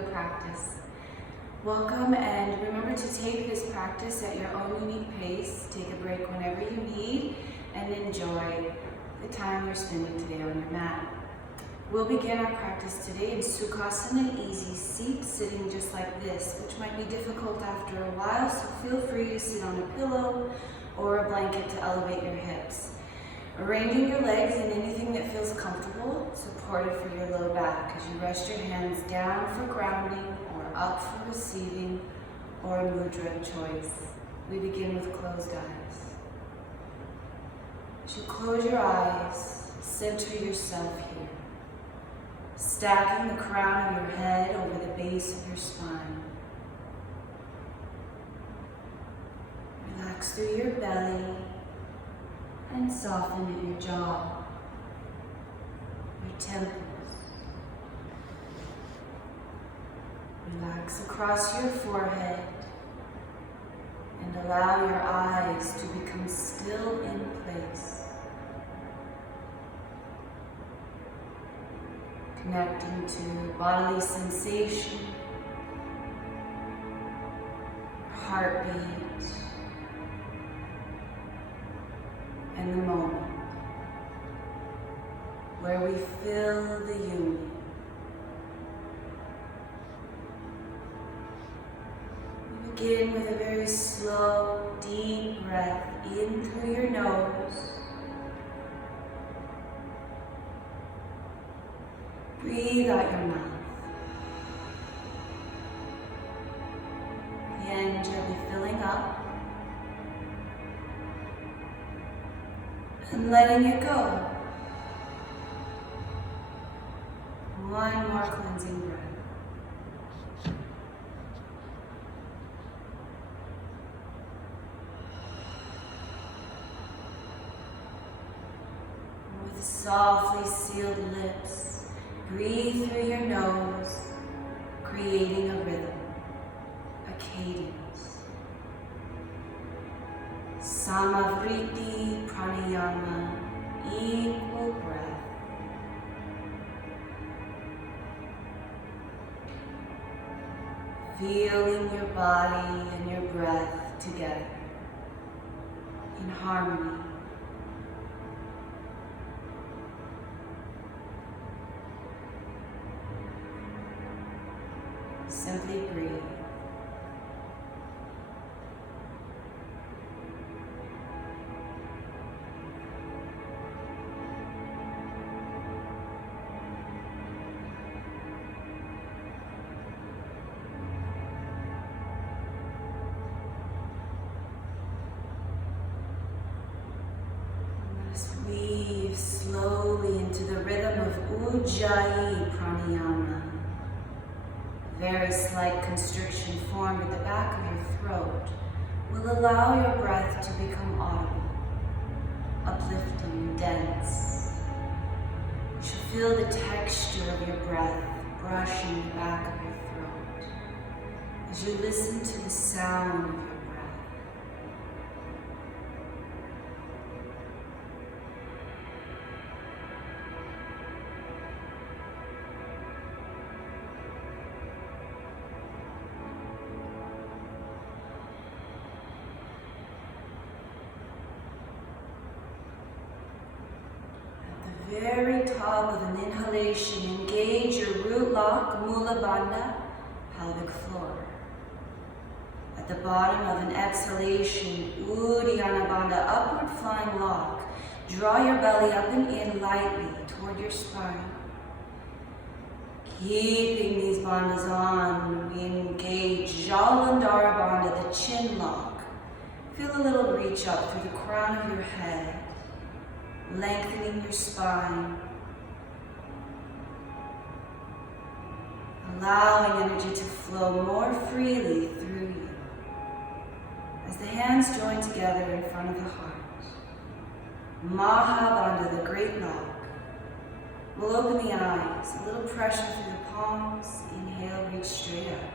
yoga practice. Welcome, and remember to take this practice at your own unique pace. Take a break whenever you need and enjoy the time you're spending today on your mat. We'll begin our practice today in Sukhasana, easy seat, sitting just like this, which might be difficult after a while, so feel free to sit on a pillow or a blanket to elevate your hips. Arranging your legs in anything that feels comfortable, supportive for your low back as you rest your hands down for grounding or up for receiving or a mudra of choice. We begin with closed eyes. As you close your eyes, center yourself here, stacking the crown of your head over the base of your spine. Relax through your belly and soften in your jaw, your temples. Relax across your forehead and allow your eyes to become still in place. Connecting to bodily sensation, heartbeat, and the moment where we feel the union. We begin with a very slow, deep breath in through your nose. Breathe out your mouth. Again, gently filling up. And letting it go. One more cleansing breath. With softly sealed lips, breathe through your nose, creating a rhythm, a cadence. Samavriti pranayama, equal breath. Feeling your body and your breath together in harmony. Simply breathe. Weave slowly into the rhythm of Ujjayi pranayama. Very slight constriction formed at the back of your throat will allow your breath to become audible, uplifting and dense. You should feel the texture of your breath brushing the back of your throat as you listen to the sound of your breath. Very top of an inhalation, engage your root lock, Mula Bandha, pelvic floor. At the bottom of an exhalation, Uddiyana Bandha, upward flying lock. Draw your belly up and in lightly toward your spine. Keeping these bandhas on, we engage Jalandhara Bandha, the chin lock. Feel a little reach up through the crown of your head, lengthening your spine, allowing energy to flow more freely through you. As the hands join together in front of the heart, Mahabandha, the great lock. We'll open the eyes, a little pressure through the palms. Inhale, reach straight up.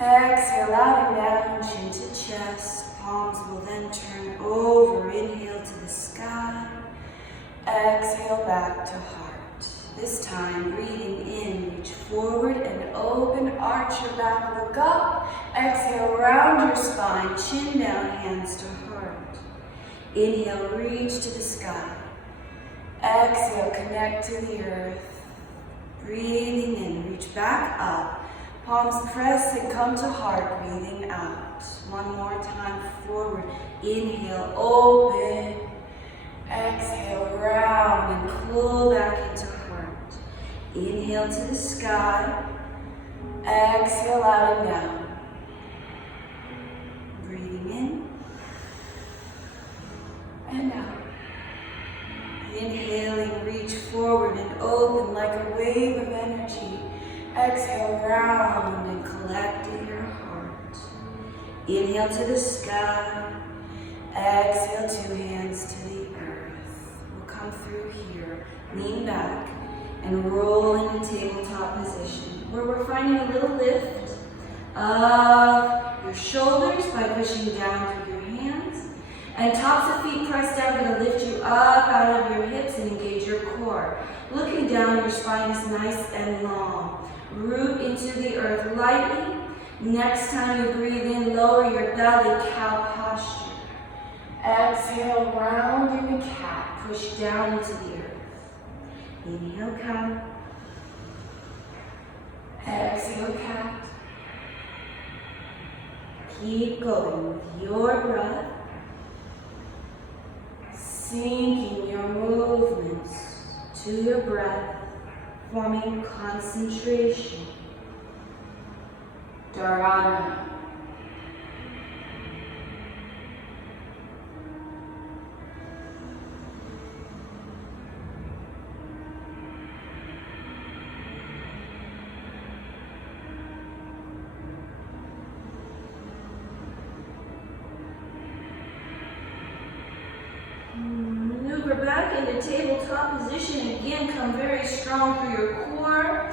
Exhale out and down, chin to chest. Palms will then turn over. Inhale to the sky. Exhale back to heart. This time, breathing in, reach forward and open, arch your back, look up. Exhale, round your spine, chin down, hands to heart. Inhale, reach to the sky. Exhale, connect to the earth. Breathing in, reach back up. Palms press and come to heart, breathing out. One more time, forward. Inhale, open. Exhale, round and pull back into heart. Inhale to the sky. Exhale, out and down. Breathing in and out. Inhaling, reach forward and open like a wave of energy. Exhale, round and collect in your heart. Inhale to the sky. Exhale, two hands to the earth. We'll come through here. Lean back and roll in the tabletop position, where we're finding a little lift of your shoulders by pushing down through your hands. And tops of feet pressed down, going to lift you up out of your hips and engage your core. Looking down, your spine is nice and long. Root into the earth lightly. Next time you breathe in, lower your belly, cow posture. Exhale, round in the cat. Push down into the earth. Inhale, cow. Exhale, cat. Keep going with your breath. Sinking your movements to your breath, forming concentration. Dharana. Maneuver back into tabletop position. Again, come very strong through your core.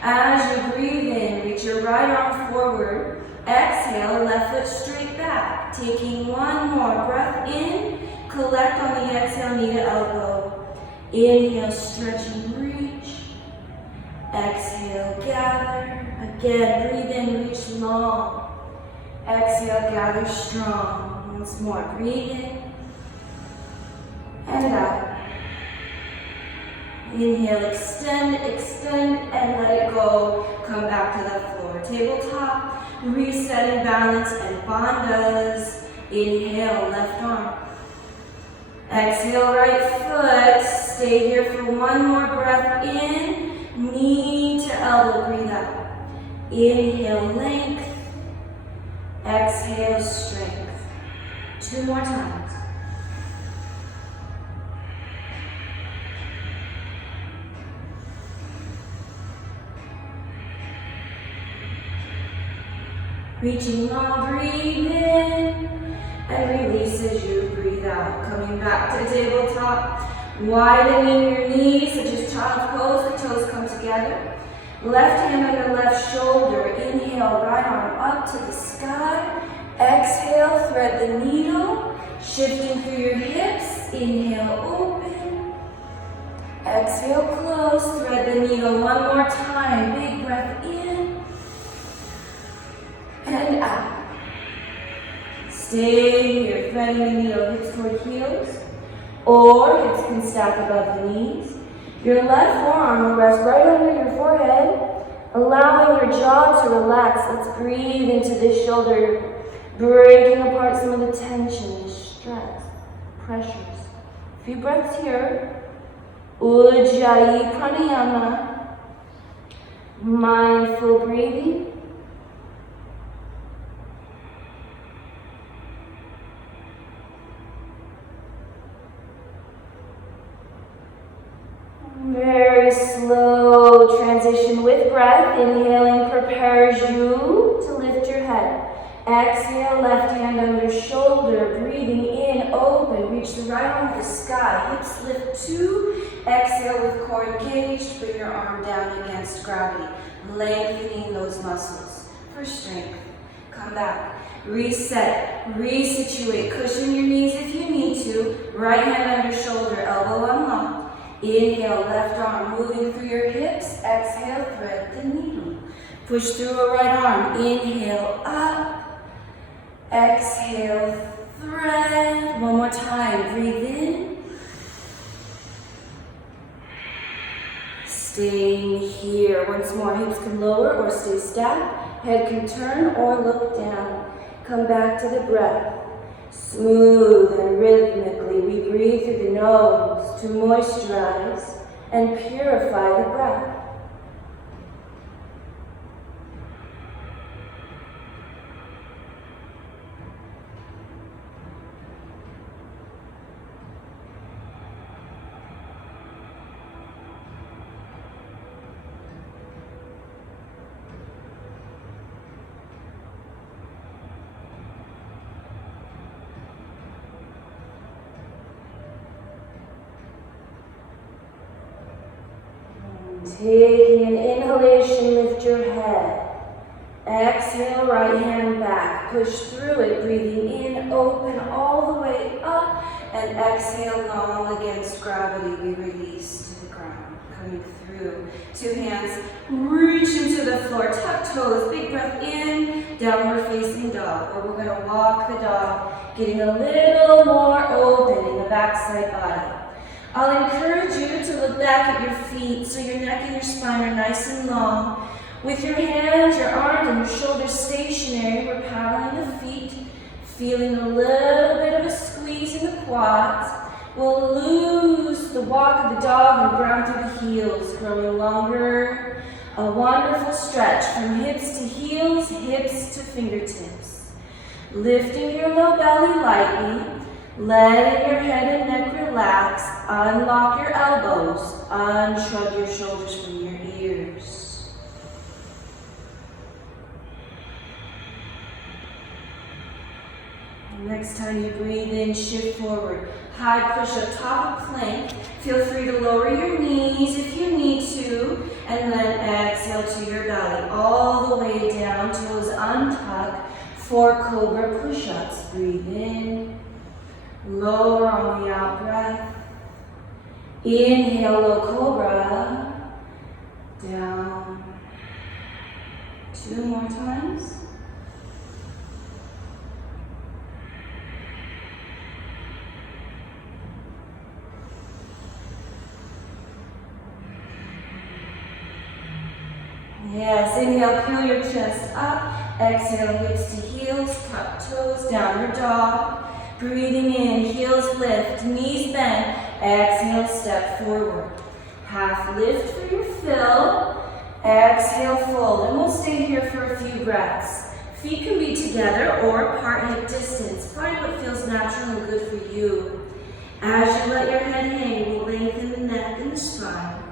As you breathe in, reach your right arm forward. Exhale, left foot straight back. Taking one more breath in. Collect on the exhale, knee to elbow. Inhale, stretch and reach. Exhale, gather. Again, breathe in, reach long. Exhale, gather strong. Once more, breathe in. And out. Inhale, extend, and let it go. Come back to the floor. Tabletop, resetting balance and bandhas. Inhale, left arm. Exhale, right foot. Stay here for one more breath in. Knee to elbow, breathe out. Inhale, length. Exhale, strength. Two more times. Reaching long, breathe in, and release as you breathe out. Coming back to tabletop, widening your knees, such as child's pose, the toes come together. Left hand under left shoulder, inhale, right arm up to the sky. Exhale, thread the needle, shifting through your hips. Inhale, open. Exhale, close, thread the needle one more time. Big breath in. And out. Stay here, threading the needle, hips toward heels, or hips can stack above the knees. Your left forearm will rest right under your forehead, allowing your jaw to relax. Let's breathe into this shoulder, breaking apart some of the tension, the stress, pressures. A few breaths here. Ujjayi pranayama. Mindful breathing. Very slow transition with breath. Inhaling prepares you to lift your head. Exhale, left hand under shoulder. Breathing in, open. Reach the right arm to the sky. Hips lift two. Exhale with core engaged. Bring your arm down against gravity. Lengthening those muscles for strength. Come back. Reset. Resituate. Cushion your knees if you need to. Right hand under shoulder. Elbow unlocked. Inhale, left arm moving through your hips. Exhale, thread the needle. Push through a right arm. Inhale, up. Exhale, thread. One more time. Breathe in. Staying here. Once more, hips can lower or stay stacked. Head can turn or look down. Come back to the breath. Smooth and rhythmically, we breathe through the nose to moisturize and purify the breath. Taking an inhalation, lift your head. Exhale, right hand back. Push through it, breathing in, open all the way up. And exhale, long against gravity, we release to the ground. Coming through. Two hands, reach into the floor, tuck toes, big breath in, downward facing dog. Or we're gonna walk the dog, getting a little more open in the backside body. I'll encourage you to look back at your feet so your neck and your spine are nice and long. With your hands, your arms, and your shoulders stationary, we're paddling the feet, feeling a little bit of a squeeze in the quads. We'll lose the walk of the dog and ground through the heels, growing longer. A wonderful stretch from hips to heels, hips to fingertips. Lifting your low belly lightly. Letting your head and neck relax, unlock your elbows, unshrug your shoulders from your ears. Next time you breathe in, shift forward. High push-up, top of plank. Feel free to lower your knees if you need to, and then exhale to your belly. All the way down, toes untucked. 4 cobra push-ups. Breathe in. Lower on the out breath. Inhale, low cobra. Down. 2 more times. Yes, inhale, peel your chest up. Exhale, hips to heels, tuck toes, downward dog. Breathing in, heels lift, knees bend. Exhale, step forward. Half lift for your fill. Exhale, fold. And we'll stay here for a few breaths. Feet can be together or apart hip distance. Find what feels natural and good for you. As you let your head hang, we'll lengthen the neck and the spine.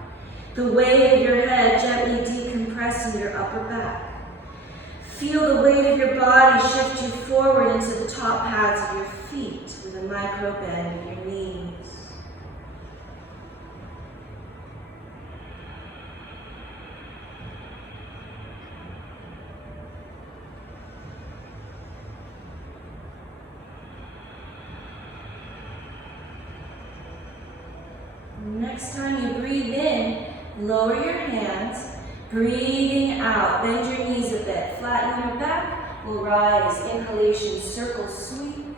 The weight of your head gently decompressing your upper back. Feel the weight of your body shift you forward into the top pads of your feet with a micro bend of your knees. Next time you breathe in, lower your hands. Breathing out, bend your knees a bit, flatten your back, we'll rise, inhalation, circle, sweep.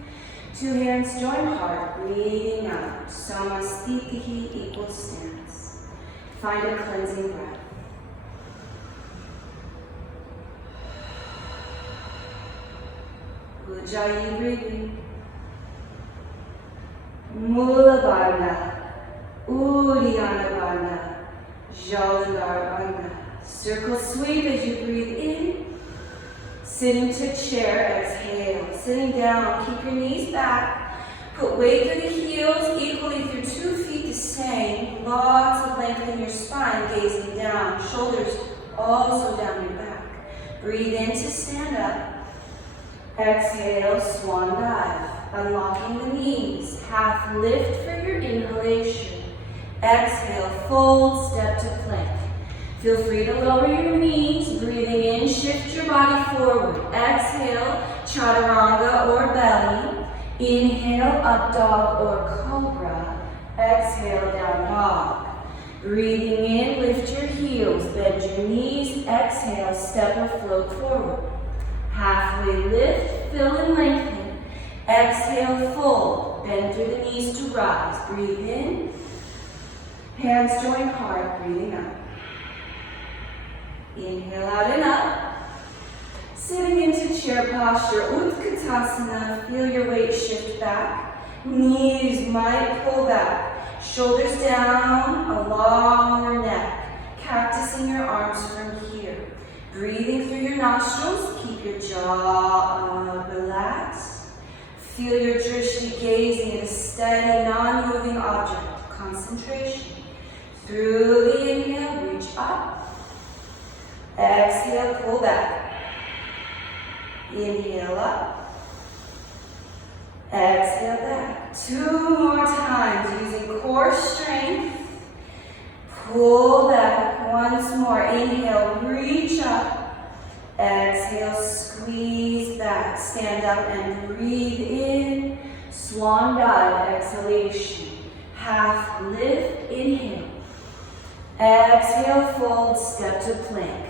2 hands join heart, breathing out, Samasthiti, equal stance. Find a cleansing breath. Ujjayi breathing. Mula Bandha, Uddiyana Bandha, Jalandhar Bandha. Circle sweep as you breathe in. Sitting to chair, exhale. Sitting down, keep your knees back. Put weight through the heels, equally through 2 feet the same. Lots of length in your spine, gazing down. Shoulders also down your back. Breathe in to stand up. Exhale, swan dive. Unlocking the knees. Half lift for your inhalation. Exhale, fold, step to plank. Feel free to lower your knees, breathing in, shift your body forward. Exhale, chaturanga or belly. Inhale, up dog or cobra. Exhale, down dog. Breathing in, lift your heels, bend your knees, exhale, step or float forward. Halfway lift, fill and lengthen. Exhale, fold, bend through the knees to rise. Breathe in, hands join hard, breathing out. Inhale out and up. Sitting into chair posture, Utkatasana, feel your weight shift back. Knees might pull back. Shoulders down along your neck. Cactusing your arms from here. Breathing through your nostrils, keep your jaw relaxed. Feel your drishti gazing at a steady, non-moving object. Concentration. Through the inhale, reach up. Exhale, pull back. Inhale up. Exhale back. 2 more times using core strength. Pull back once more. Inhale, reach up. Exhale, squeeze back. Stand up and breathe in. Swan dive, exhalation. Half lift, inhale. Exhale, fold, step to plank.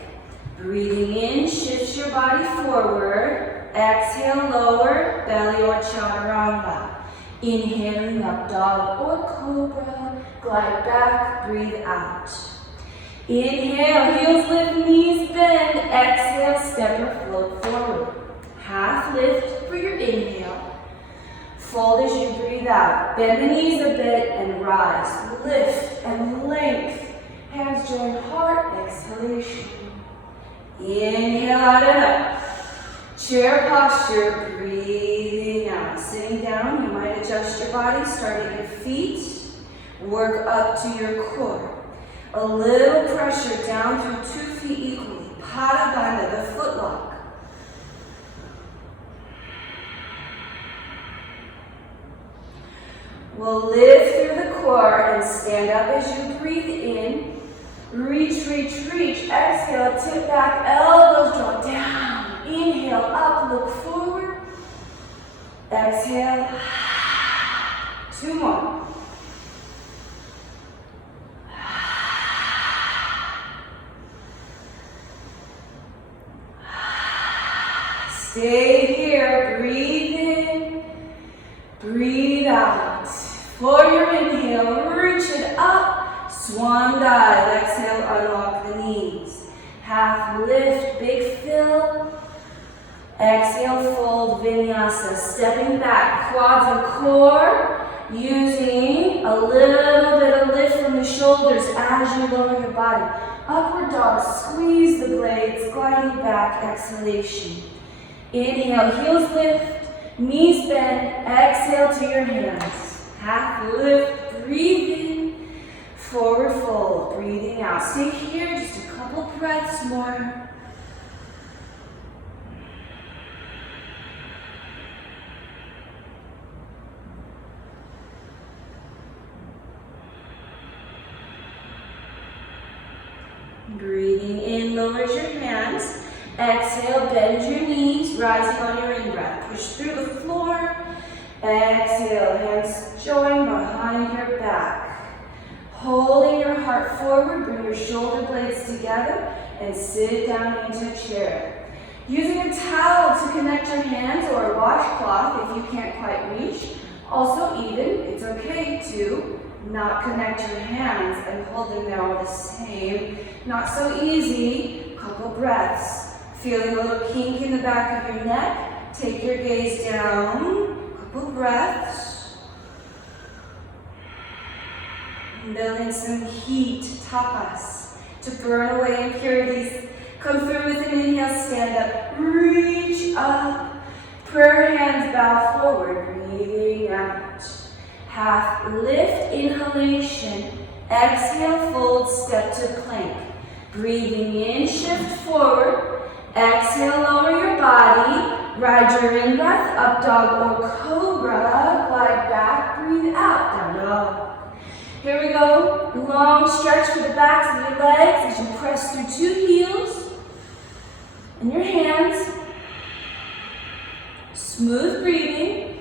Breathing in, shift your body forward. Exhale, lower, belly or chaturanga. Inhaling up, dog or cobra. Glide back, breathe out. Inhale, heels lift, knees bend. Exhale, step or float forward. Half lift for your inhale. Fold as you breathe out. Bend the knees a bit and rise. Lift and length. Hands join heart, exhalation. Inhale out and up. Chair posture, breathing out. Sitting down, you might adjust your body, start at your feet. Work up to your core. A little pressure down through 2 feet equally. Pada Bandha, the foot lock. We'll lift through the core and stand up as you breathe in. Reach, reach, reach. Exhale, tip back, elbows draw down. Inhale, up, look forward. Exhale. 2 more. Stay here. Breathe in. Breathe out. For your inhale, reach it up. Swan dive, exhale, unlock the knees. Half lift, big fill. Exhale, fold, vinyasa. Stepping back, quads and core. Using a little bit of lift from the shoulders as you lower your body. Upward dog, squeeze the blades, gliding back, exhalation. Inhale, heels lift, knees bend. Exhale to your hands. Half lift, breathe in. Forward fold, breathing out. Stay here, just a couple breaths more. Breathing in, lowers your hands. Exhale, bend your knees, rising on your in-breath. Push through the floor. Exhale, hands join behind your back. Holding your heart forward, bring your shoulder blades together and sit down into a chair. Using a towel to connect your hands or a washcloth if you can't quite reach. Also even, it's okay to not connect your hands and hold them there all the same. Not so easy. Couple breaths. Feeling a little kink in the back of your neck. Take your gaze down. Couple breaths. Building some heat, tapas, to burn away impurities. Come through with an inhale, stand up, reach up. Prayer hands bow forward, breathing out. Half lift, inhalation. Exhale, fold, step to plank. Breathing in, shift forward. Exhale, lower your body. Ride your in-breath, up dog or cobra. Glide back, breathe out, down dog. Here we go. Long stretch for the backs of your legs as you press through 2 heels and your hands. Smooth breathing.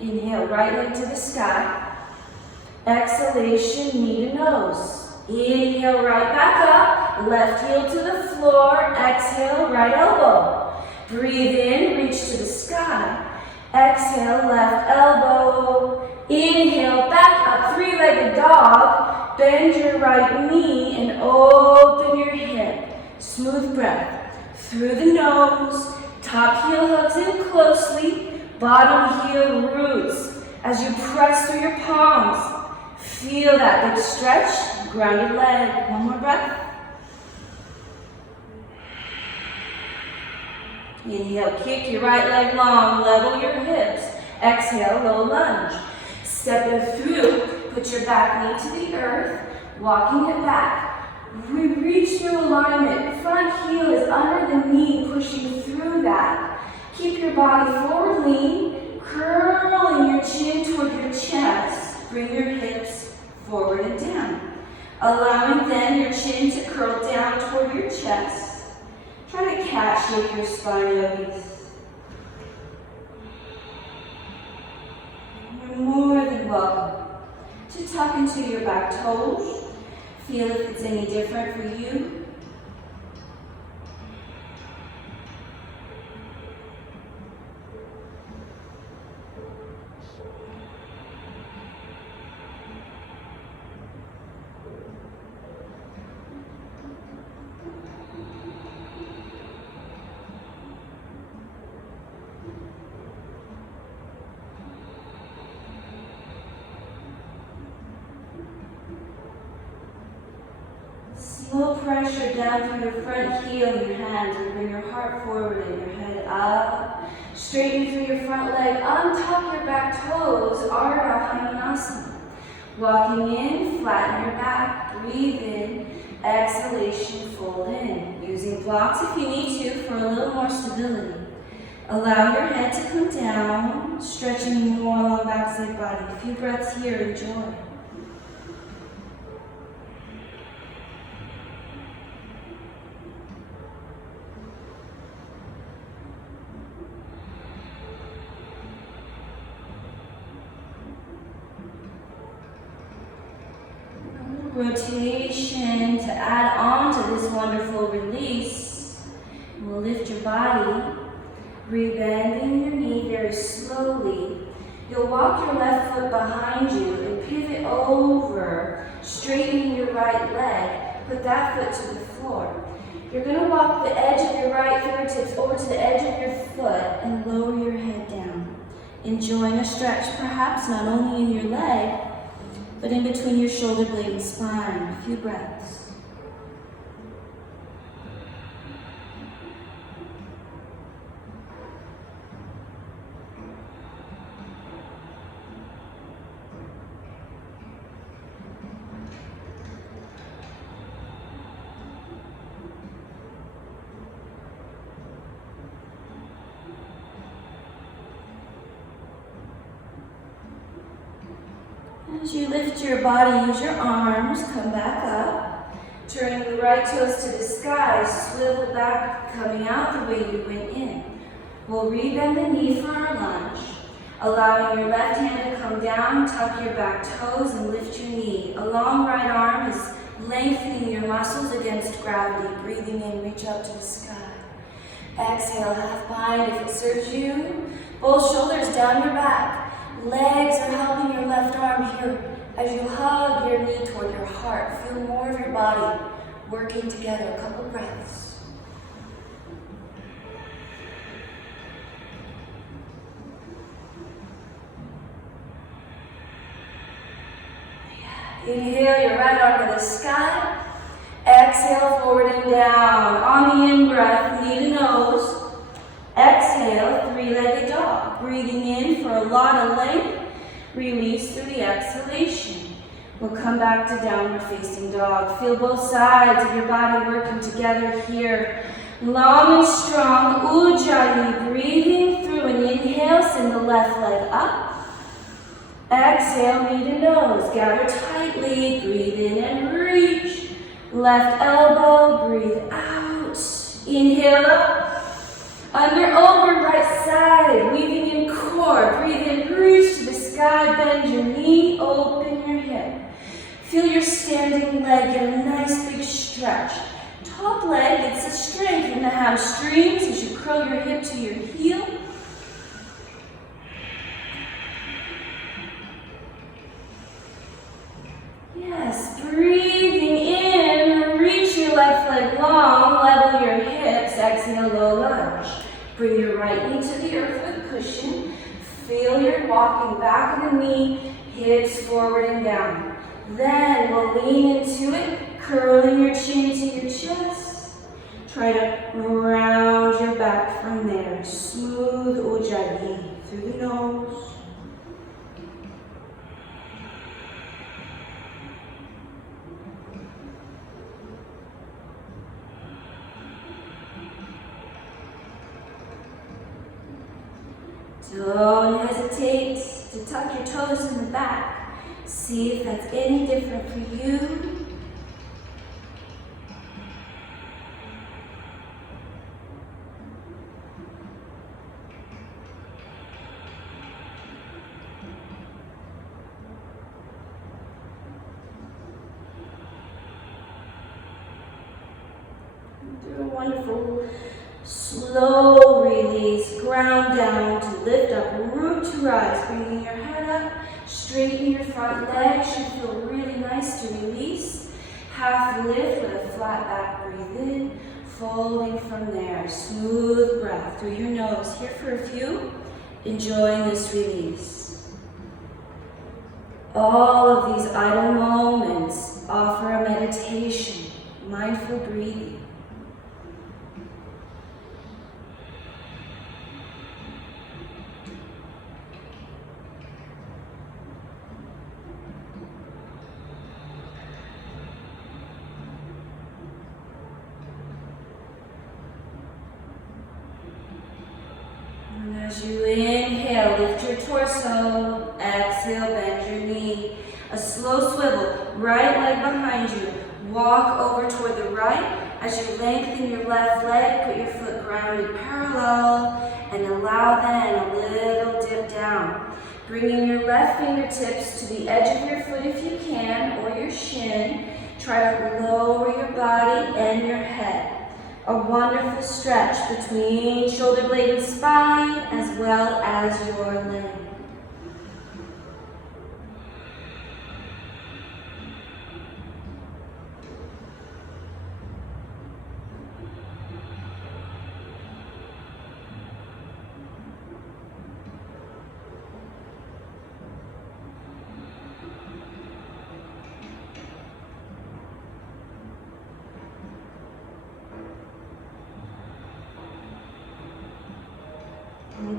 Inhale, right leg to the sky. Exhalation, knee to nose. Inhale, right back up. Left heel to the floor. Exhale, right elbow. Breathe in, reach to the sky. Exhale, left elbow. Inhale, back up, three-legged dog. Bend your right knee and open your hip. Smooth breath. Through the nose, top heel hugs in closely. Bottom heel roots as you press through your palms. Feel that big stretch, grounded leg. One more breath. Inhale, kick your right leg long, level your hips. Exhale, low lunge. Stepping through, put your back knee to the earth, walking it back. We reach through alignment. Front heel is under the knee, pushing through that. Keep your body forward lean, curling your chin toward your chest. Bring your hips forward and down. Allowing then your chin to curl down toward your chest. Try to cat shake your spine, yogis. You're more than welcome to tuck into your back toes. Feel if it's any different for you. Slow pressure down through your front heel and your hands and bring your heart forward and your head up. Straighten through your front leg, untuck your back toes, Ardha Hanumanasana. Walking in, flatten your back, breathe in, exhalation, fold in. Using blocks if you need to for a little more stability. Allow your head to come down, stretching more along backside body. A few breaths here, enjoy. Rotation to add on to this wonderful release. We'll lift your body, rebending your knee very slowly. You'll walk your left foot behind you and pivot over, straightening your right leg. Put that foot to the floor. You're going to walk the edge of your right fingertips over to the edge of your foot and lower your head down. Enjoying a stretch, perhaps not only in your leg, but in between your shoulder blade and spine. A few breaths. As you lift your body, use your arms, come back up. Turning the right toes to the sky, swivel back, coming out the way you went in. We'll rebend the knee for our lunge. Allowing your left hand to come down, tuck your back toes and lift your knee. A long right arm is lengthening your muscles against gravity. Breathing in, reach up to the sky. Exhale, half bind if it serves you. Both shoulders down your back. Legs are helping your left arm here as you hug your knee toward your heart. Feel more of your body working together. A couple breaths. Inhale your right arm to the sky. Exhale, forward and down. On the in-breath, knee to nose. Exhale, three-legged dog. Breathing in for a lot of length. Release through the exhalation. We'll come back to downward facing dog. Feel both sides of your body working together here. Long and strong, Ujjayi. Breathing through an inhale, send the left leg up. Exhale, knee to nose. Gather tightly. Breathe in and reach. Left elbow, breathe out. Inhale up. Under, over, right side, weaving in core. Breathe in, reach to the sky. sky, bend your knee, open your hip. Feel your standing leg get a nice big stretch. Top leg gets a strength in the hamstrings as you curl your hip to your heel. Yes, breathing in, reach your left leg long, level your hips, exhale, low lunge. Bring your right knee to the earth with cushion. Feel your walking back of the knee, hips forward and down. Then we'll lean into it, curling your chin to your chest. Try to round your back from there. Smooth ujjayi through the nose. Don't hesitate to tuck your toes in the back. See if that's any different for you. Do a wonderful slow release, ground down to lift up, root to rise, bringing your head up, straighten your front leg, should feel really nice to release. Half lift with a flat back, breathe in, folding from there, smooth breath through your nose. Here for a few, enjoying this release. All of these idle moments offer a meditation, mindful breathing. As you inhale, lift your torso, exhale, bend your knee. A slow swivel, right leg behind you. Walk over toward the right. As you lengthen your left leg, put your foot grounded parallel and allow then a little dip down. Bringing your left fingertips to the edge of your foot if you can, or your shin. Try to lower your body and your head. A wonderful stretch between shoulder blade and spine, as well as your leg.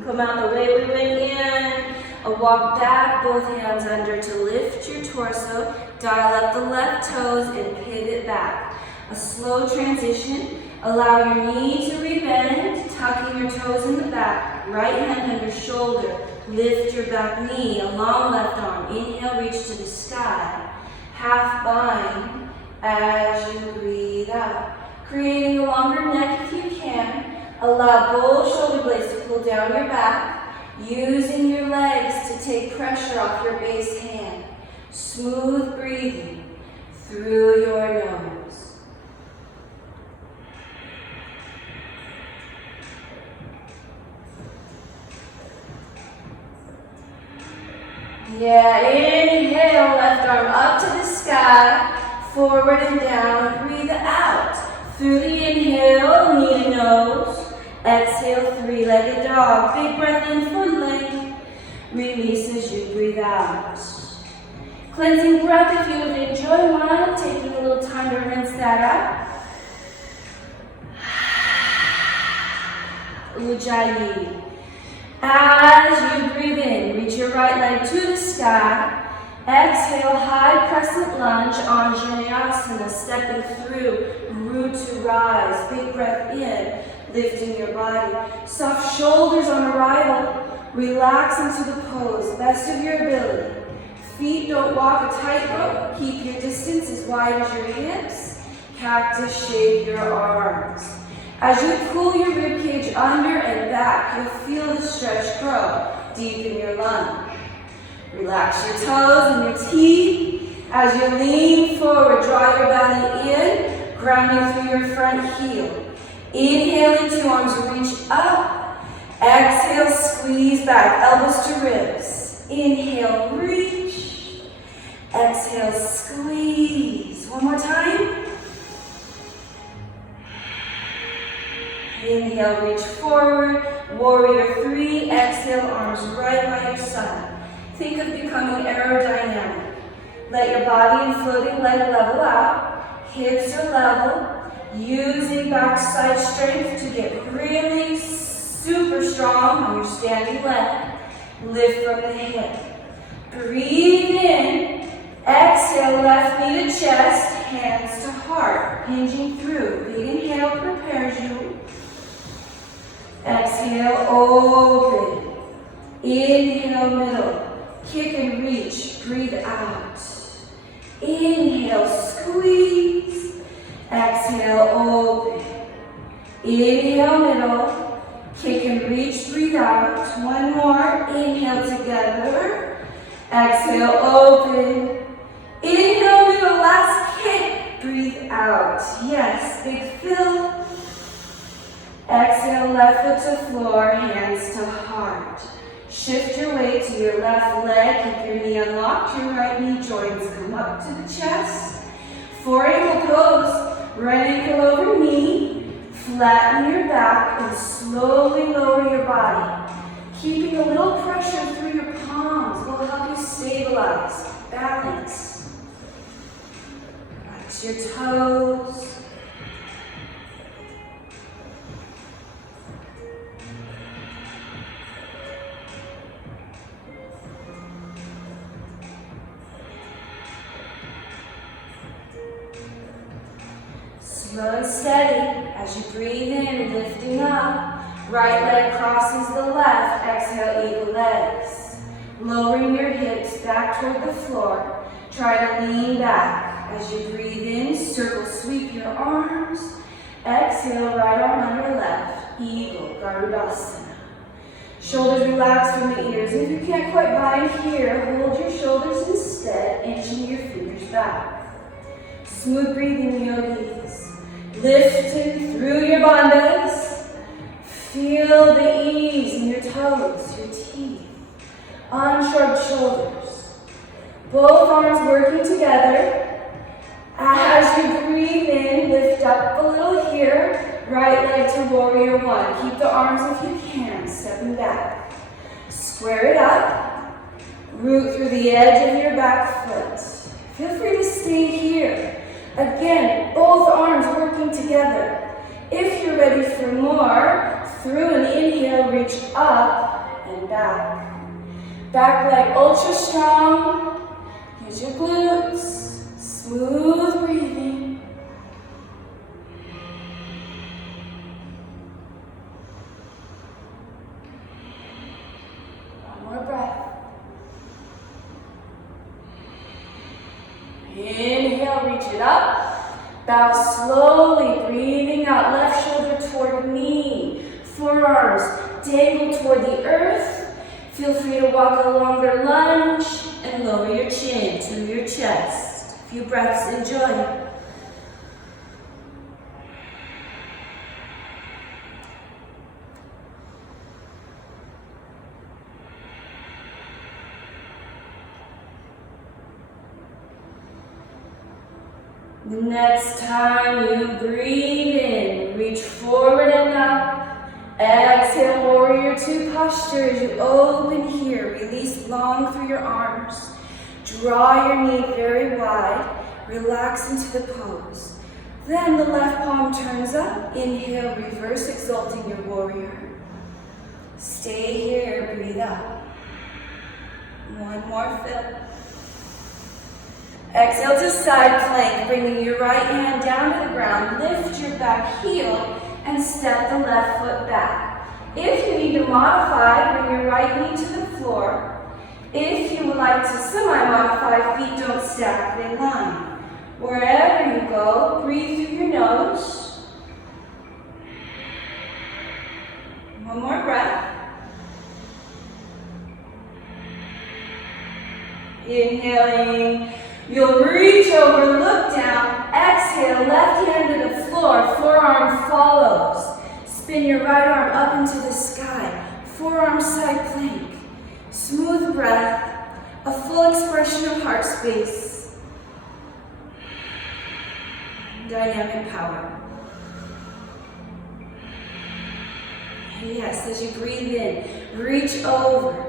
Come out the way we went in. A walk back, both hands under to lift your torso. Dial up the left toes and pivot back. A slow transition. Allow your knee to rebend, tucking your toes in the back. Right hand under shoulder. Lift your back knee, a long left arm. Inhale, reach to the sky. Half bind as you breathe out. Creating a longer neck if you can. Allow both shoulder blades to pull down your back, using your legs to take pressure off your base hand. Smooth breathing through your nose. Yeah, inhale, left arm up to the sky, forward and down. Breathe out. Through the inhale, knee to nose. Exhale, three-legged dog. Big breath in for length. Release as you breathe out. Cleansing breath if you would enjoy one. Taking a little time to rinse that out. Ujjayi. As you breathe in, reach your right leg to the sky. Exhale, high crescent lunge, Vinyasa, stepping through, root to rise. Big breath in, lifting your body. Soft shoulders on arrival. Relax into the pose, best of your ability. Feet don't walk a tightrope. Keep your distance as wide as your hips. Cactus shape your arms. As you pull your ribcage under and back, you'll feel the stretch grow deep in your lunge. Relax your toes and your teeth. As you lean forward, draw your belly in, grounding through your front heel. Inhaling, two arms reach up. Exhale, squeeze back, elbows to ribs. Inhale, reach. Exhale, squeeze. One more time. Inhale, reach forward. Warrior three. Exhale, arms right by your side. Think of becoming aerodynamic. Let your body and floating leg level out. Hips are level. Using backside strength to get really super strong on your standing leg. Lift from the hip. Breathe in. Exhale, left knee to chest, hands to heart, hinging through. Big inhale prepares you. Exhale, open. Inhale, middle. Kick and reach. Breathe out. Inhale, squeeze. Exhale, open. Inhale, middle. Kick and reach, breathe out. One more. Inhale together. Exhale, open. Inhale, middle. Last kick. Breathe out. Yes, big fill. Exhale, left foot to floor, hands to heart. Shift your weight to your left leg. Keep your knee unlocked. Your right knee joins come up to the chest. 4 ankle pose. Right ankle over knee, flatten your back and slowly lower your body. Keeping a little pressure through your palms will help you stabilize, balance. Relax your toes. Slow and steady as you breathe in, lifting up. Right leg crosses the left. Exhale, eagle legs. Lowering your hips back toward the floor. Try to lean back. As you breathe in, circle sweep your arms. Exhale, right arm under left. Eagle, Garudasana. Shoulders relax from the ears. If you can't quite bind here, hold your shoulders instead, inching your fingers back. Smooth breathing, yogis. Lifting through your bandhas. Feel the ease in your toes, your teeth. Unshrugged shoulders. Both arms working together. As you breathe in, lift up a little here. Right leg to warrior one. Keep the arms if you can, stepping back. Square it up. Root through the edge of your back foot. Feel free to stay here. Again, both arms working together. If you're ready for more, through an inhale, reach up and back. Back leg ultra strong. Use your glutes. Smooth breathing. One more breath. Inhale, reach it up. Bow slowly, breathing out. Left shoulder toward knee. Forearms dangle toward the earth. Feel free to walk a longer lunge and lower your chin to your chest. A few breaths, enjoy. The next time you breathe in, reach forward and up. Exhale, warrior two posture as you open here. Release long through your arms. Draw your knee very wide. Relax into the pose. Then the left palm turns up. Inhale, reverse, exalting your warrior. Stay here, breathe up. One more fill. Exhale to side plank, bringing your right hand down to the ground. Lift your back heel and step the left foot back. If you need to modify, bring your right knee to the floor. If you would like to semi-modify, feet don't stack, they line. Wherever you go, breathe through your nose. One more breath. Inhaling, you'll reach over, look down. Exhale, left hand to the floor, forearm follows. Spin your right arm up into the sky, forearm side plank. Smooth breath, a full expression of heart space. Dynamic power. Yes, as you breathe in, reach over.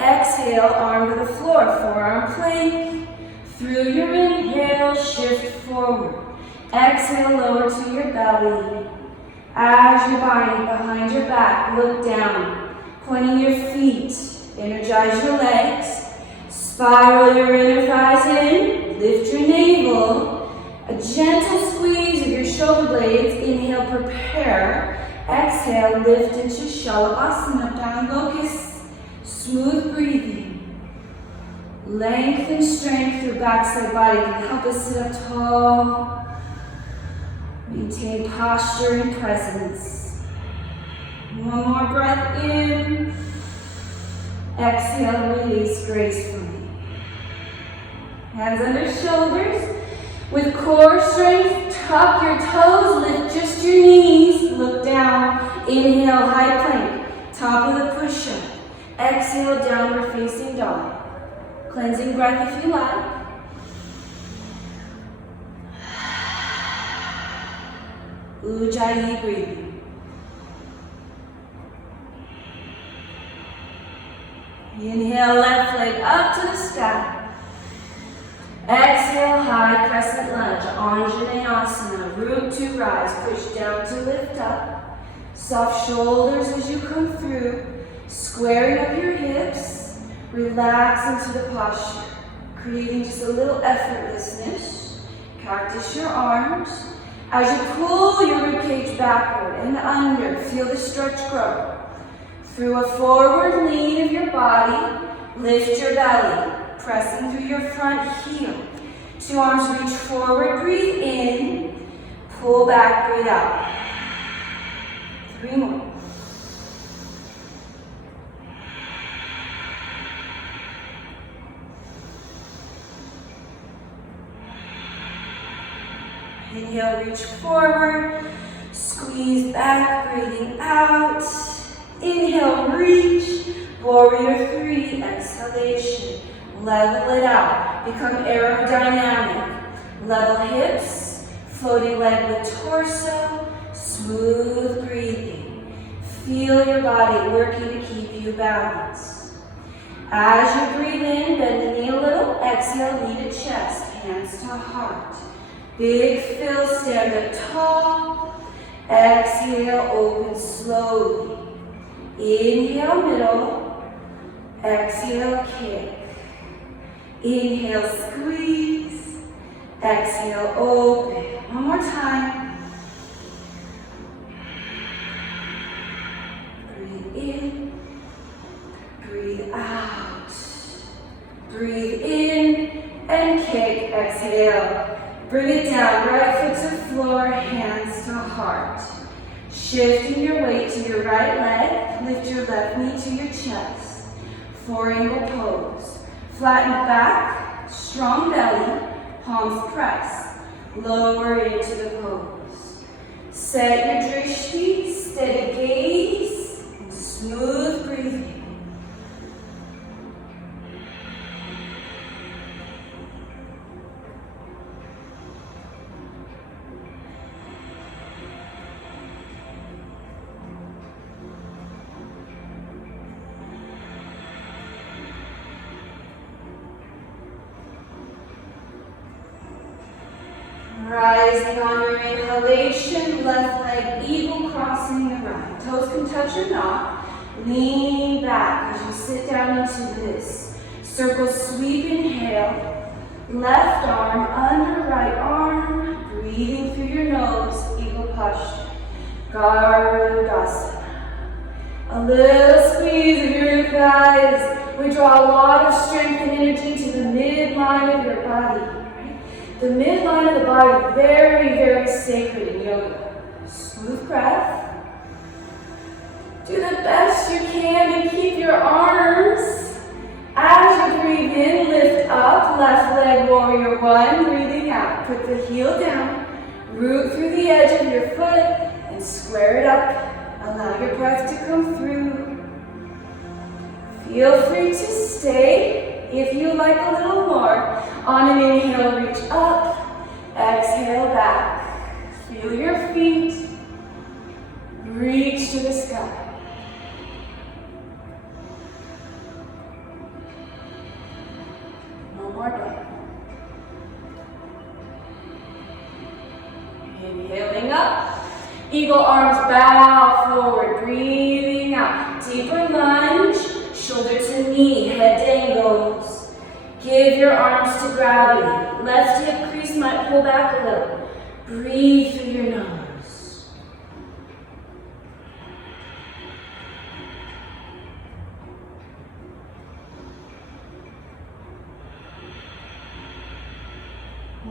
Exhale, arm to the floor, forearm plank. Through your inhale, shift forward. Exhale, lower to your belly. As your body behind your back, look down. Pointing your feet, energize your legs. Spiral your inner thighs in, lift your navel. A gentle squeeze of your shoulder blades. Inhale, prepare. Exhale, lift into Shavasana, down locust. Smooth breathing. Length and strength through backside body can help us sit up tall. Maintain posture and presence. One more breath in. Exhale, release gracefully. Hands under shoulders. With core strength, tuck your toes, lift just your knees, look down. Inhale, high plank, top of the push-up. Exhale, downward facing dog. Cleansing breath if you like. Ujjayi breathing. Inhale, left leg up to the sky. Exhale, high crescent lunge, Anjaneyasana, root to rise, push down to lift up. Soft shoulders as you come through, squaring up your hips, relax into the posture, creating just a little effortlessness. Cactus your arms. As you pull your ribcage backward and under, feel the stretch grow. Through a forward lean of your body, lift your belly. Pressing through your front heel. Two arms reach forward, breathe in. Pull back, breathe out. 3 more. Inhale, reach forward. Squeeze back, breathing out. Inhale, reach. Warrior 3, exhalation. Level it out. Become aerodynamic. Level hips. Floating leg with torso. Smooth breathing. Feel your body working to keep you balanced. As you breathe in, bend the knee a little. Exhale, knee to chest. Hands to heart. Big fill, stand up tall. Exhale, open slowly. Inhale, middle. Exhale, kick. Inhale, squeeze. Exhale, open. One more time. Breathe in. Breathe out. Breathe in and kick. Exhale. Bring it down. Right foot to floor, hands to heart. Shifting your weight to your right leg. Lift your left knee to your chest. 4-angle pose. Flatten back, strong belly, palms press. Lower into the pose. Set your drishti, steady gaze, smooth breathing. Rising on your inhalation, left leg eagle crossing the right. Toes can touch or not. Lean back as you sit down into this. Circle sweep, inhale. Left arm under right arm. Breathing through your nose, eagle posture. Garudasana. A little squeeze of your thighs. We draw a lot of strength and energy to the midline of your body. The midline of the body, very, very sacred in yoga. Smooth breath. Do the best you can to keep your arms as you breathe in, lift up, left leg warrior one, breathing out. Put the heel down, root through the edge of your foot, and square it up. Allow your breath to come through. Feel free to stay if you like a little more. On an inhale, reach up, exhale back. Feel your feet reach to the sky. One more breath. Inhaling up. Eagle arms bow forward, breathing out. Deeper lunge, shoulder to knee, head dangles. Give your arms to gravity. Left hip crease might pull back a little. Breathe through your nose.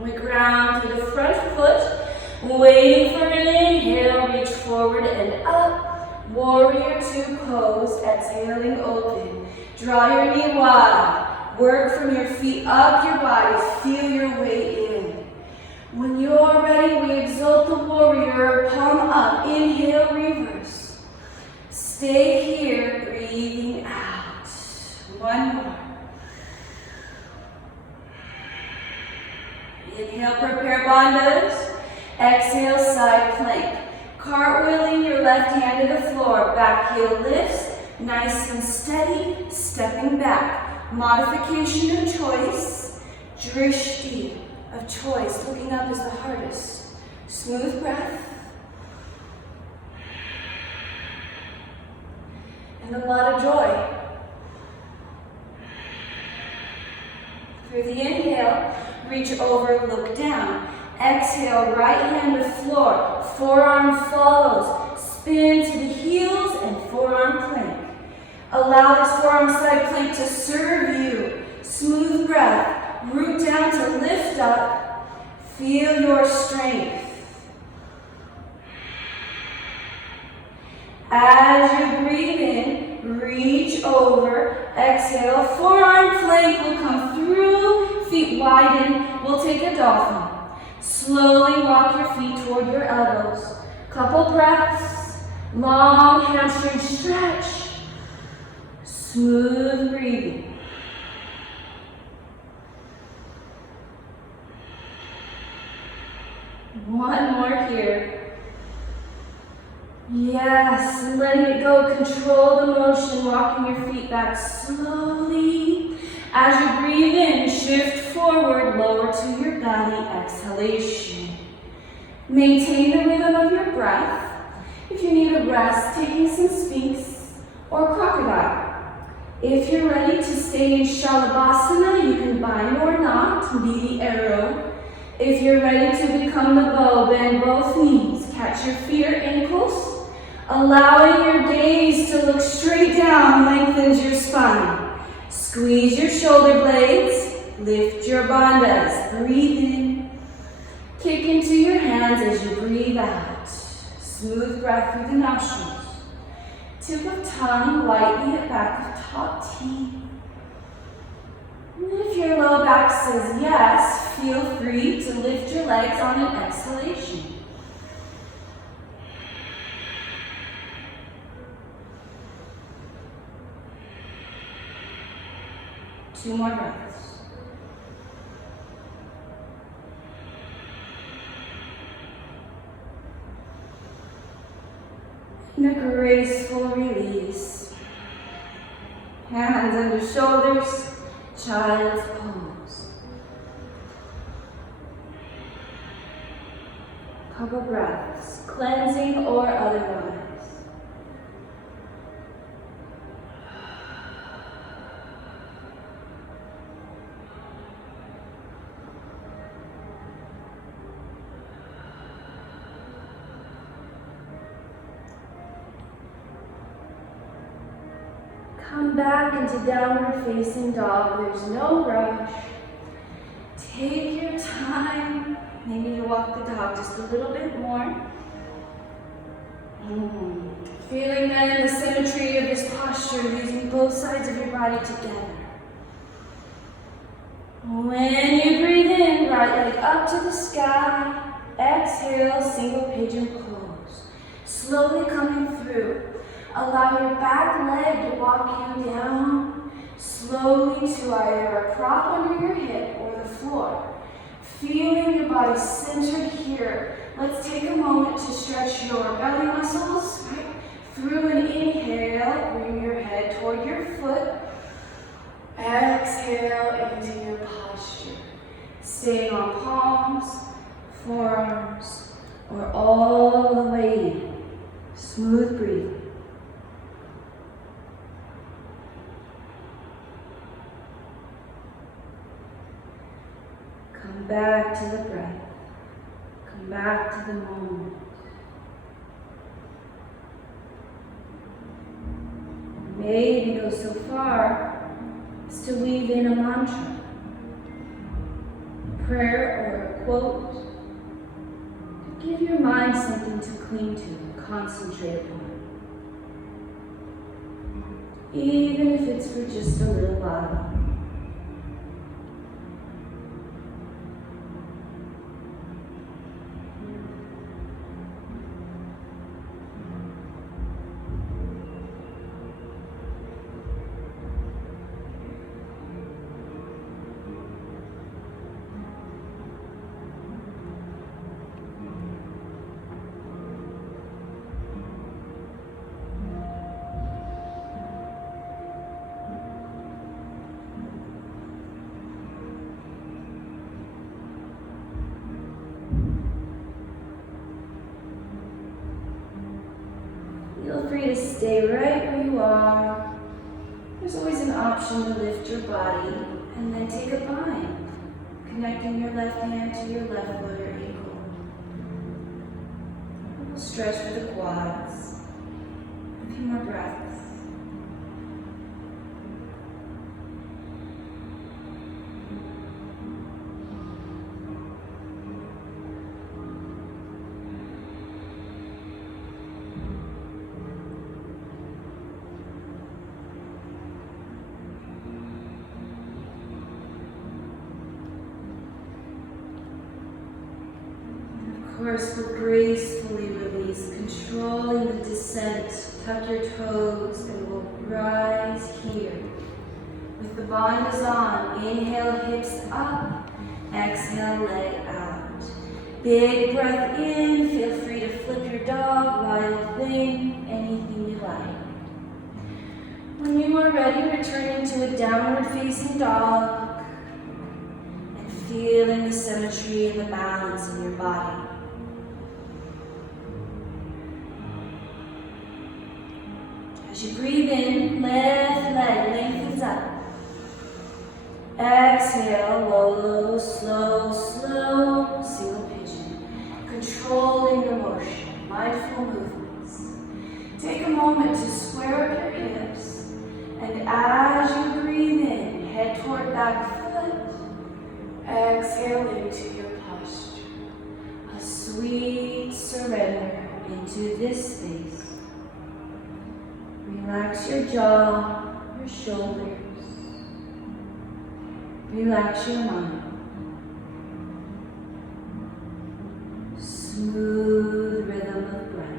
We ground through the front foot. Waiting for an inhale, reach forward and up. Warrior two pose, exhaling open. Draw your knee wide. Work from your feet up your body. Feel your way in. When you're ready, we exalt the warrior. Palm up. Inhale, reverse. Stay here, breathing out. One more. Inhale, prepare bandhas. Exhale, side plank. Cartwheeling your left hand to the floor. Back heel lifts, nice and steady, stepping back. Modification of choice. Drishti of choice. Looking up is the hardest. Smooth breath. And a lot of joy. Through the inhale, reach over, look down. Exhale, right hand to floor, forearm follows, spin to the heels and forearm plank. Allow this forearm side plank to serve you. Smooth breath, root down to lift up, feel your strength. As you breathe in, reach over, exhale, forearm plank will come through, feet widen, we'll take a dolphin. Slowly walk your feet toward your elbows. Couple breaths. Long hamstring stretch. Smooth breathing. One more here. Yes, letting it go. Control the motion. Walking your feet back slowly. As you breathe in, shift forward, lower to your belly, exhalation. Maintain the rhythm of your breath. If you need a rest, taking some Sphinx or crocodile. If you're ready to stay in Shalabhasana, you can bind or not, be the arrow. If you're ready to become the bow, bend both knees, catch your feet or ankles. Allowing your gaze to look straight down lengthens your spine. Squeeze your shoulder blades, lift your bandhas, breathe in. Kick into your hands as you breathe out. Smooth breath through the nostrils. Tip of tongue lightly at back of top teeth. And if your low back says yes, feel free to lift your legs on an exhalation. Two more breaths. And a graceful release. Hands under shoulders, child's pose. Couple breaths, cleansing or otherwise. Come back into downward facing dog. There's no rush. Take your time. Maybe you walk the dog just a little bit more. Feeling then the symmetry of this posture, using both sides of your body together. When you breathe in, right leg up to the sky. Exhale, single pigeon pose. Slowly coming through. Allow your back leg to walk you down slowly to either a prop under your hip or the floor. Feeling your body centered here. Let's take a moment to stretch your belly muscles. Right? Through an inhale, bring your head toward your foot. Exhale into your posture. Staying on palms, forearms, or all the way in. Smooth breathing. Come back to the breath. Come back to the moment. Maybe go so far as to weave in a mantra, a prayer or a quote. Give your mind something to cling to and concentrate upon, even if it's for just a little while. Feel free to stay right where you are. There's always an option to lift your body and then take a bind, connecting your left hand to your left foot or ankle. We'll stretch for the quads. A few more breaths. Of course, we'll gracefully release, controlling the descent. Tuck your toes and we'll rise here. With the bind is on, inhale, hips up, exhale, leg out. Big breath in, feel free to flip your dog, wild thing, anything you like. When you are ready, return into a downward facing dog and feeling the symmetry and the balance in your body. As you breathe in, left leg lengthens up. Exhale, low, slow, slow, single pigeon. Controlling your motion, mindful movements. Take a moment to square up your hips. And as you breathe in, head toward back foot. Exhale into your posture. A sweet surrender into this space. Relax your jaw, your shoulders. Relax your mind. Smooth rhythm of breath.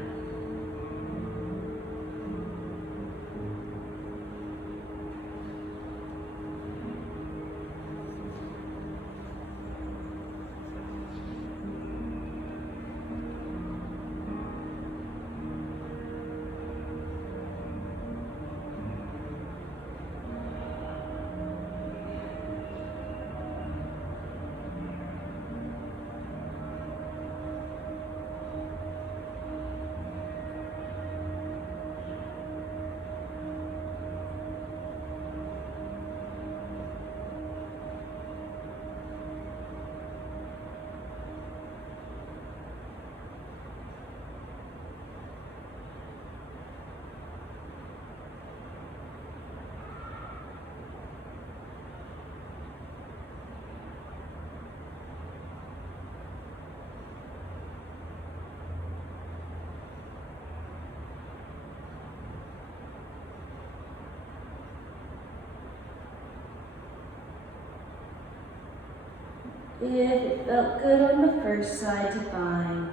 If it felt good on the first side to bind,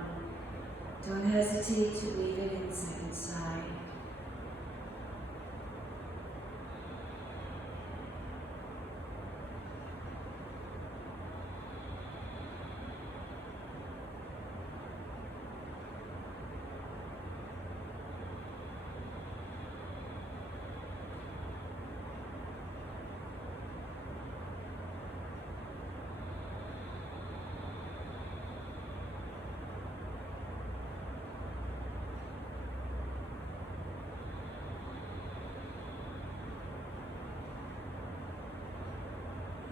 don't hesitate to leave it in second side.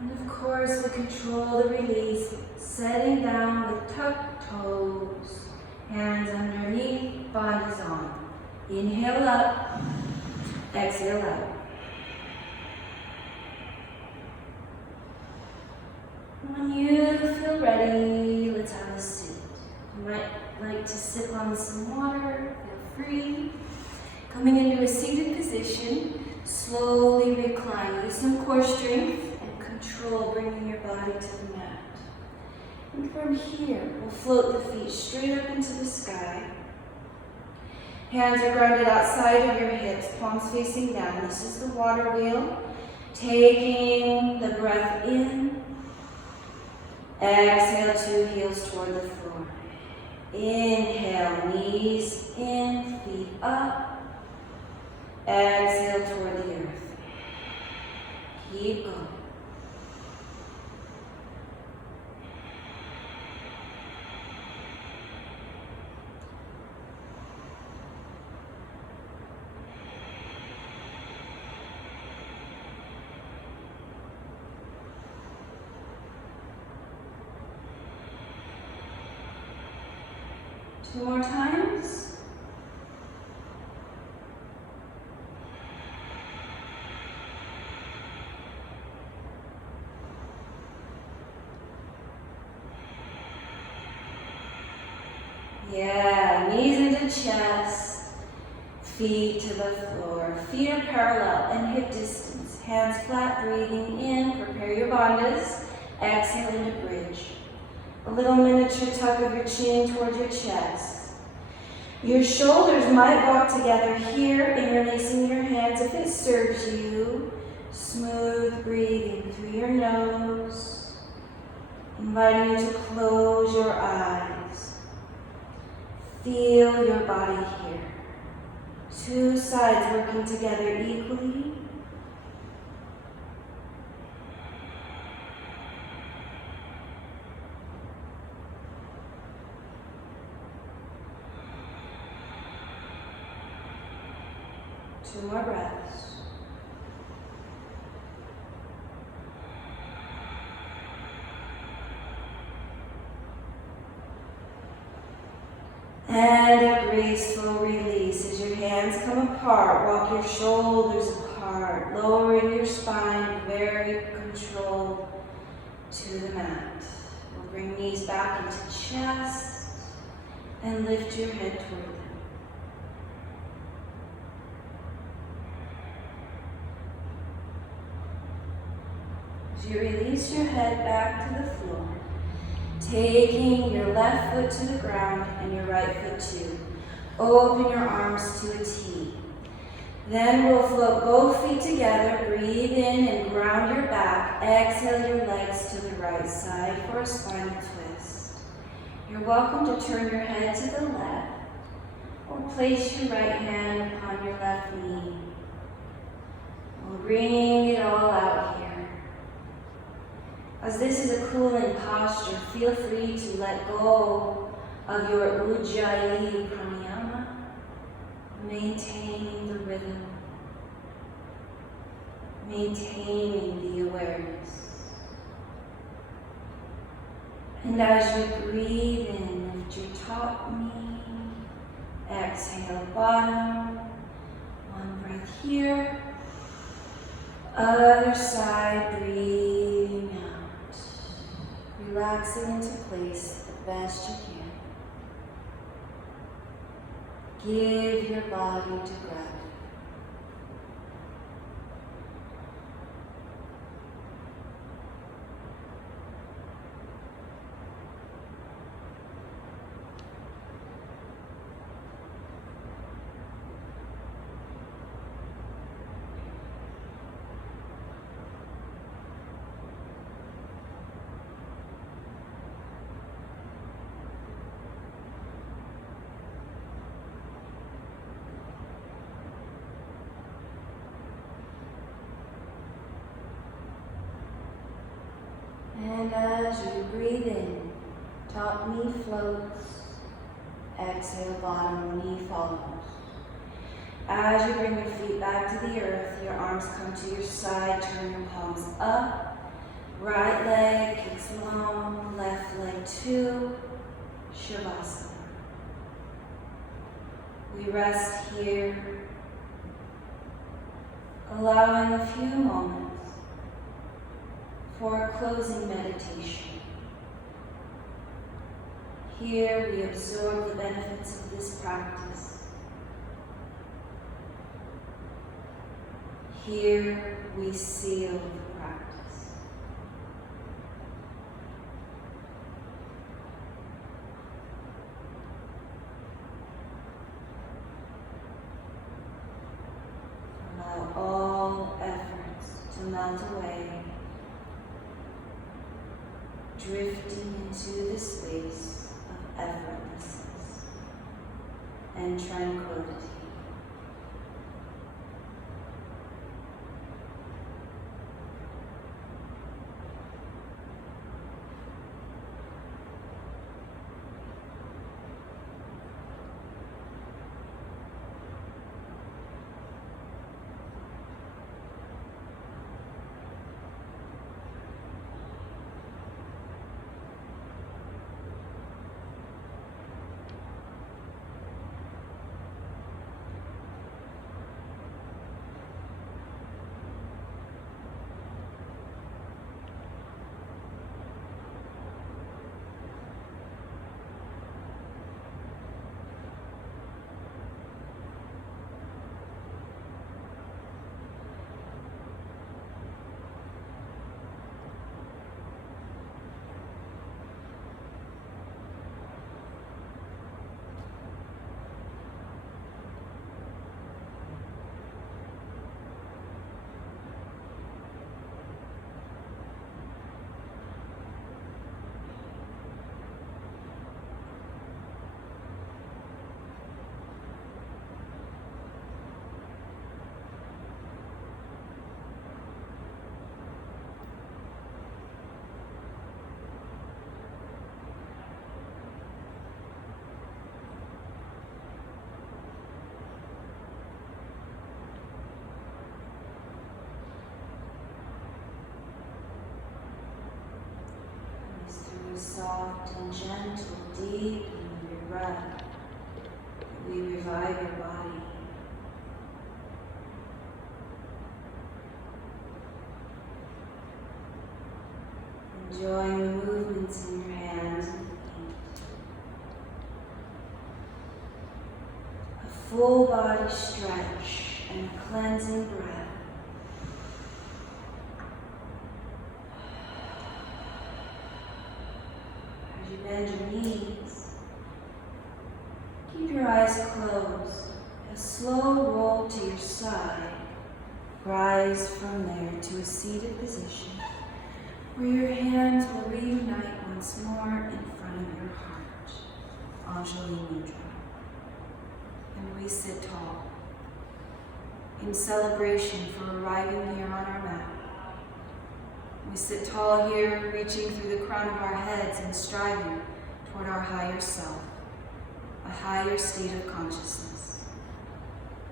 And of course, we control the release, setting down with tucked toes, hands underneath, bond is on. Inhale up, exhale out. When you feel ready, let's have a seat. You might like to sip on some water, feel free. Coming into a seated position, slowly recline. Use some core strength. Control, bringing your body to the mat. And from here, we'll float the feet straight up into the sky. Hands are grounded outside of your hips, palms facing down. This is the water wheel. Taking the breath in. Exhale, two heels toward the floor. Inhale, knees in, feet up. Exhale toward the earth. Keep going. Two more times. Yeah, knees into chest, feet to the floor. Feet are parallel and hip distance. Hands flat, breathing in. Prepare your bandhas. Exhale into bridge. A little miniature tug of your chin towards your chest. Your shoulders might walk together here in releasing your hands if it serves you. Smooth breathing through your nose. Inviting you to close your eyes. Feel your body here. Two sides working together equally. Two more breaths. And a graceful release as your hands come apart. Walk your shoulders apart, lowering your spine, very controlled to the mat. We'll bring knees back into chest and lift your head toward them. As you release your head back to the floor, taking your left foot to the ground and your right foot too. Open your arms to a T. Then we'll float both feet together. Breathe in and ground your back. Exhale your legs to the right side for a spinal twist. You're welcome to turn your head to the left or place your right hand upon your left knee. We'll bring it all out here. As this is a cooling posture, feel free to let go of your Ujjayi pranayama, maintaining the rhythm, maintaining the awareness. And as you breathe in, lift your top knee, exhale bottom, one breath here, other side, breathing out. Relaxing into place the best you can. Give your body to gravity. as you breathe in, top knee floats. Exhale, bottom knee follows. As you bring your feet back to the earth, your arms come to your side, turn your palms up. Right leg kicks long, left leg too. Shavasana. We rest here, allowing a few moments for a closing meditation. Here we absorb the benefits of this practice. Here we seal the practice. Allow all efforts to melt away, drifting into the space of effortlessness and tranquility. Soft and gentle, deep in your breath, we revive your body. Enjoying the movements in your hands and feet. A full body stretch and a cleansing breath. Bend your knees. Keep your eyes closed. A slow roll to your side. Rise from there to a seated position where your hands will reunite once more in front of your heart. Anjali Mudra. And we sit tall in celebration for arriving here on our mat. We sit tall here, reaching through the crown of our heads and striving toward our higher self, a higher state of consciousness.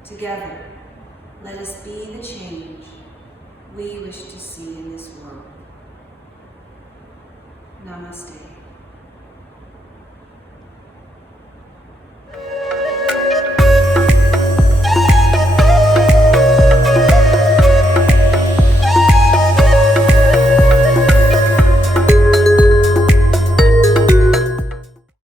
Together, let us be the change we wish to see in this world. Namaste.